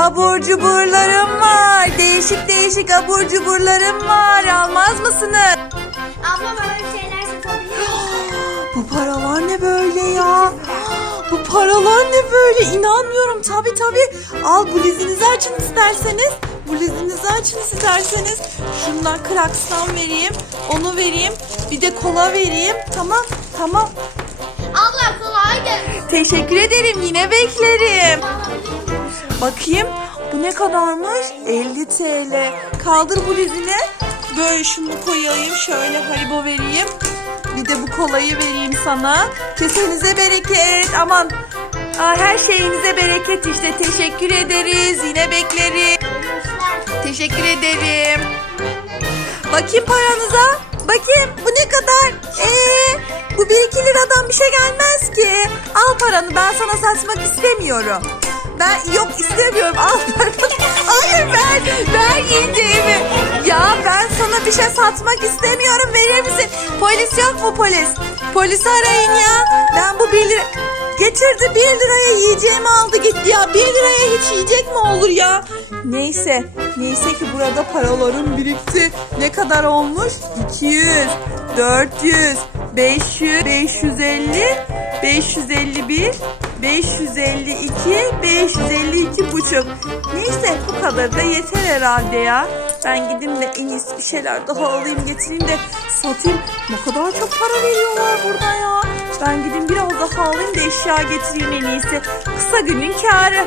abur cuburlarım var. Değişik değişik abur cuburlarım var. Almaz mısınız? Abla bana bir şeyler satabilir misin? Bu paralar ne böyle ya? Bu paralar ne böyle? İnanmıyorum. Tabii tabii. Al bu lizinizi açın isterseniz. Bu lizinizi açın isterseniz. Şundan krakstan vereyim. Onu vereyim. Bir de kola vereyim. Tamam tamam. Abla kolay gelsin. Teşekkür ederim. Yine beklerim. Bakayım. Bu ne kadarmış? 50 TL. Kaldır bu lizini. Böyle şunu koyayım. Şöyle haribo vereyim. Bir de bu kolayı vereyim sana. Kesenize bereket. Aman. Aa, her şeyinize bereket işte. Teşekkür ederiz. Yine bekleriz. Teşekkür ederim. Bakayım paranıza. Bakayım bu ne kadar? Ee, bu 1 2 liradan bir şey gelmez ki. Al paranı ben sana satmak istemiyorum. Ben yok istemiyorum al paranı. Hayır ver ver yiyeceğimi. Ya ben sana bir şey satmak istemiyorum verir misin? Polis yok mu polis? Polisi arayın ya. Ben bu 1 lira... Getirdi 1 liraya yiyeceğimi aldı gitti ya. 1 liraya hiç yiyecek mi olur ya? Neyse. Neyse ki burada paralarım birikti. Ne kadar olmuş? 200, 400, 500, 550, 551, 552, 552 buçuk. Neyse bu kadar da yeter herhalde ya. Ben gideyim de en iyisi bir şeyler daha alayım getireyim de satayım. Ne kadar çok para veriyorlar burada ya. Ben gideyim biraz daha alayım da eşya getireyim en iyisi. Kısa günün kârı.